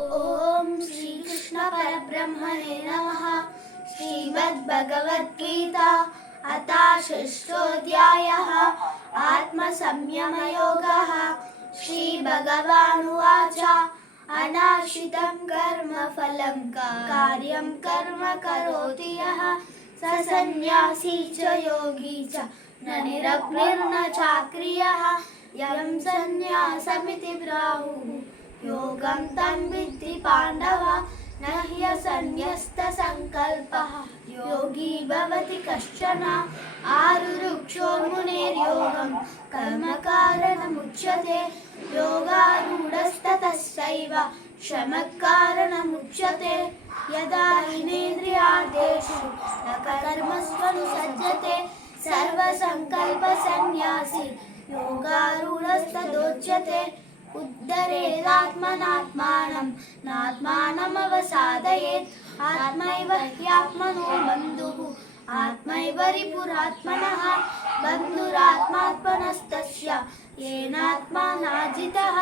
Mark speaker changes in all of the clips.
Speaker 1: ओम श्री कृष्ण परब्रह्मणे नमः। श्रीमद् भगवद्गीता अतः षष्ठोऽध्यायः आत्मसंयमयोगः। श्रीभगवानुवाच। अनाशितं कर्म फलं कार्यं कर्म करोति यः। स सन्न्यासी च योगी च। न निरग्निर्न चाक्रियः। यं सन्न्यासमिति प्राहुः योगं तन्विद्धि पाण्डव न ह्यसन्न्यस्तसङ्कल्पः योगी भवति कश्चन आरुरुक्षो मुनेर्योगं कर्मकारणमुच्यते योगारूढस्ततश्चैव श्रमकारणमुच्यते यदा हिनेन्द्रियादेषु न कर्मस्वनुसज्जते सर्वसङ्कल्पसन्न्यासी योगारूढस्तदोच्यते उद्धरेदात्मनात्मानं नात्मानमवसादयेत् आत्मैव ह्यात्मनो बन्धुः आत्मैव रिपुरात्मनः बन्धुरात्मात्मनस्तस्य येनात्मा नाजितः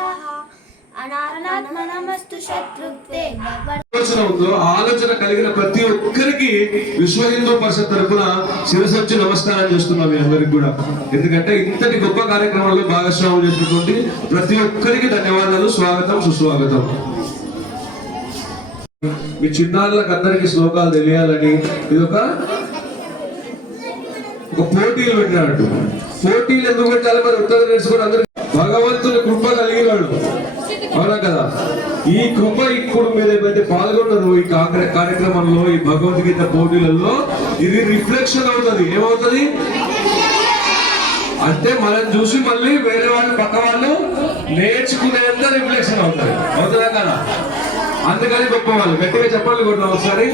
Speaker 1: अनात्मनमस्तु शत्रुत्वे भगवन्
Speaker 2: ఆలోచన ఉందో ఆ ఆలోచన కలిగిన ప్రతి ఒక్కరికి విశ్వ హిందూ పరిషత్ తరఫున శిరసొచ్చి నమస్కారం చేస్తున్నాం మీ అందరికి కూడా. ఎందుకంటే ఇంతటి గొప్ప కార్యక్రమంలో భాగస్వామ్యం చేసినటువంటి ప్రతి ఒక్కరికి ధన్యవాదాలు స్వాగతం సుస్వాగతం. మీ చిన్నారులకు అందరికి శ్లోకాలు తెలియాలని ఇది ఒక ఒక పోటీలు పెట్టినట్టు పోటీలు ఎందుకు పెట్టాలి? మరి ఉత్తరం నేర్చుకుని అందరికి భగవంతుని కృప కలిగినాడు. అవునా కదా? ఈ కృప ఇప్పుడు మీరు ఏమైతే పాల్గొన్నారు ఈ కాగ్ర- కార్యక్రమంలో ఈ భగవద్గీత పోటీలలో ఇది రిఫ్లెక్షన్ అవుతుంది. ఏమవుతుంది? అంటే మనం చూసి మళ్ళీ వేరే వాళ్ళు పక్క వాళ్ళు నేర్చుకునేంత రిఫ్లెక్షన్ అవుతుంది. అవుతుందా కదా? అందుకని గొప్ప వాళ్ళు గట్టిగా చెప్పండి కొట్టిన ఒకసారి.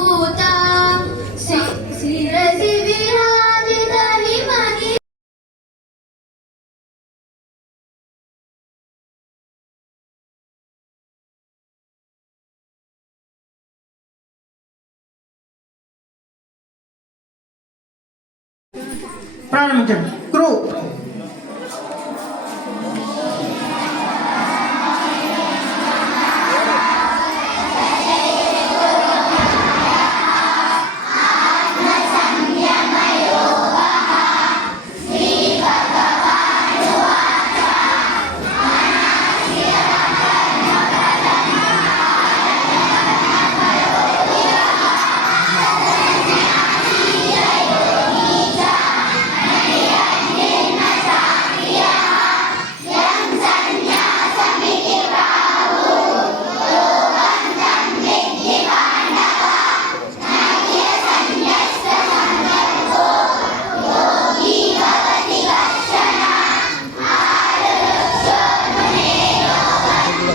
Speaker 3: ప్రారంభించండి క్రూ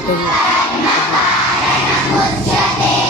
Speaker 1: Thank you.